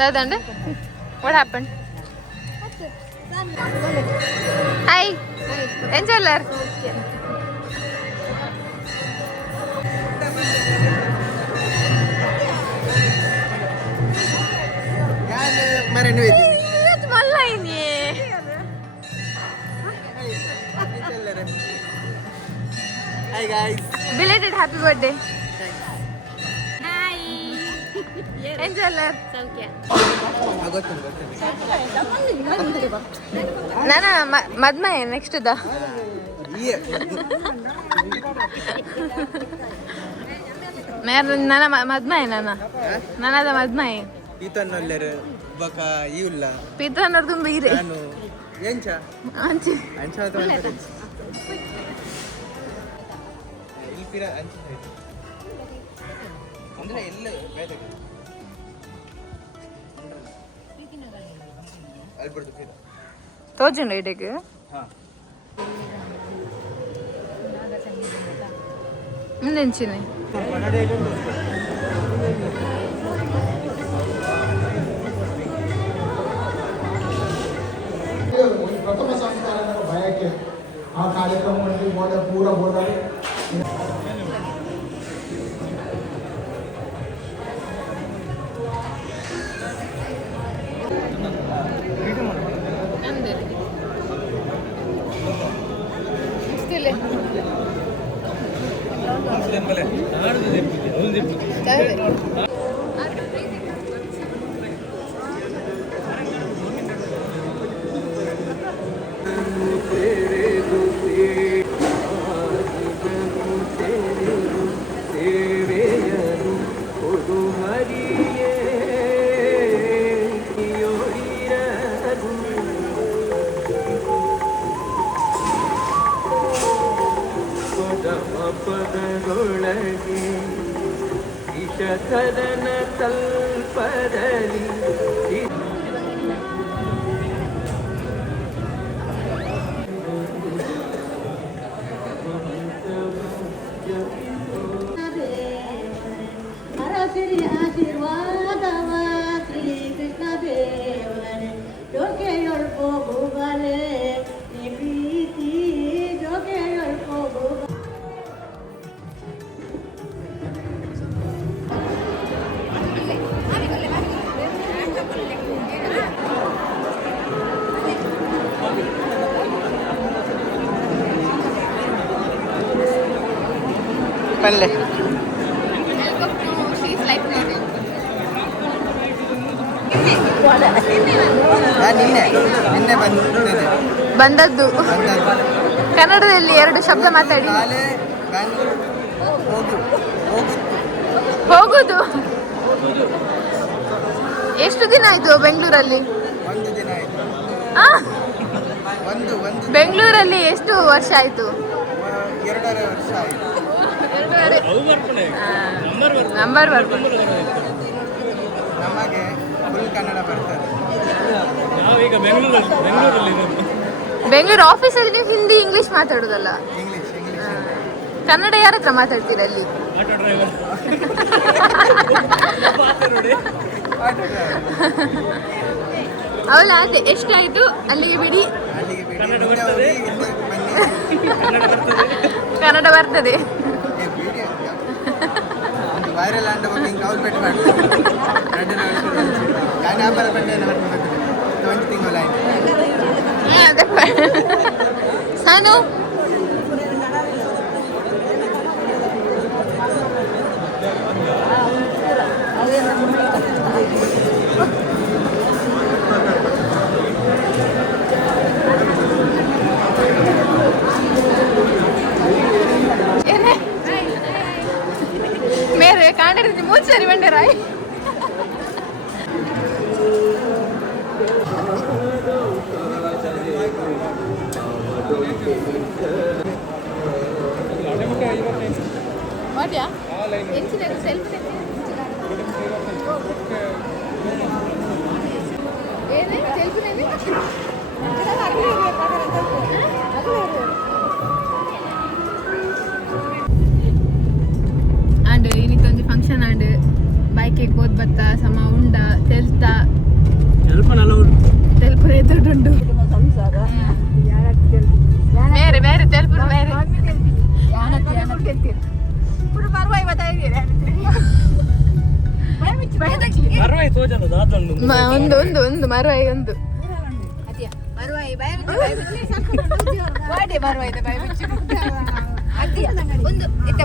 Dadande, what happened? Hi. Enjoy. Hi guys. Belated happy birthday. Hi. Enjoy. ಸೌಖ್ಯ. Nana, madma next da. Nana madma nana. Nana da madma. Pitannallere baka iulla. Pitannardu beere. ನಾನು ಎಂಚ Anchi. ಅಂಚ ಅಥವಾ ಇಲ್ಪಿರ ಅಂಚ ಅಂದ್ರೆ ಎಲ್ಲ ಬೇರೆ ಅಲ್ಬರ್ದು ಫಿರ ತೋಜುಂಡ ಇಡೆಗೆ ಹಾ ಮುಂದೆಂಚಿನಿ ಪ್ರಥಮ ಸಂಸ್ಕಾರ ಭಯಕ್ಕೆ ಆ ಕಾರ್ಯಕ್ರಮದಲ್ಲಿ ಪೂರ ಹೋದರೆ ಪದಗೊಳಗೆ ಇಶತದನ ತಲ್ಪದಲಿ ಆಶೀರ್ವಾದವ ಶ್ರೀ ಕೃಷ್ಣ ದೇವರೇ ಜೋಕೆಯೊಳ್ಪೋ ಭೂಗಲೆ ಈ ಪ್ರೀತಿ ಜೋಕೆಯೊಳ್ಪೋ ಭೂಗ ಪಲ್ಲೆ ನಿನ್ನೆ ನಿನ್ನೆ ಬಂದಿದ್ದೇನೆ ಬಂದದ್ದು ಕನ್ನಡದಲ್ಲಿ 2 ಶಬ್ದ ಮಾತಾಡಿ ನಾಳೆ ಬ್ಯಾಂಗ್ಳೂರು ಹೋಗುದು ಎಷ್ಟು ದಿನ ಆಯ್ತು ಬೆಂಗಳೂರಲ್ಲಿ ಒಂದು ದಿನ ಆಯ್ತು ಒಂದು ಬೆಂಗಳೂರಲ್ಲಿ ಎಷ್ಟು ವರ್ಷ ಆಯ್ತು 2.5 ವರ್ಷ ಆಯ್ತು ನಂಬರ್ ಬರ್ಬೋದು ನಮಗೆ ಫುಲ್ ಕನ್ನಡ ಬರ್ತದೆ ಬೆಂಗಳೂರು ಆಫೀಸಲ್ಲಿ ನೀವು ಹಿಂದಿ ಇಂಗ್ಲಿಷ್ ಮಾತಾಡೋದಲ್ಲ ಇಂಗ್ಲಿಷ್ ಕನ್ನಡ ಯಾರ ಹತ್ರ ಮಾತಾಡ್ತೀರಾ ಅಲ್ಲಿ ಅವಳ ಅದೇ ಎಷ್ಟಾಯ್ತು ಅಲ್ಲಿಗೆ ಬಿಡಿ ಅಲ್ಲಿಗೆ ಬಿಡಿ ಮುಂದೆ ಹೋಗಿ ಹಿಂದೆ ಬನ್ನಿ ಕನ್ನಡ ಬರ್ತದೆ ವೈರಲ್ ಆಂಡ ಬಗ್ಗೆ ಕೌಲ್ ಪೆಟ್ಟು ಮಾಡ್ತಾರೆ ನಾನು ವ್ಯಾಪಾರ ಪೆಟ್ಟೆಯನ್ನು ಮಾಡ್ಬೇಕು ಒಂದು ತಿಂಗಳಾಯ್ತು ಸಾನು ಮೇರೆ ಕಾಂಡಿರ್ತೀನಿ ಮುಂಚೆ ಬಂಡರಾಯ್ ಮಾಡ್ಯಾ ಎಂಚಿನ ಸೆಲ್ಫಿ ಏನೇ ಸೆಲ್ಫಿನೇನೆ ಆಂಡ್ ಇನ್ನಿತ್ತೊಂದು ಫಂಕ್ಷನ್ ಆಂಡ್ ಬೈಕ್ ಬಾಯ್ಕೆ ಕೋದ್ ಬತ್ತ ಸಮ ಉಂಡ ತೆಲ್ತ ಎಲ್ಪನಲ್ಲ ತೆಲ್ಪುರ ಎದುರುಂಡು ಬೇರೆ ಬೇರೆ ತೆಲ್ಪುರ ಬೇರೆ ಒಂದು ಒಂದು ಒಂದು ಮರವಾಯಿ ಒಂದು ಒಂದು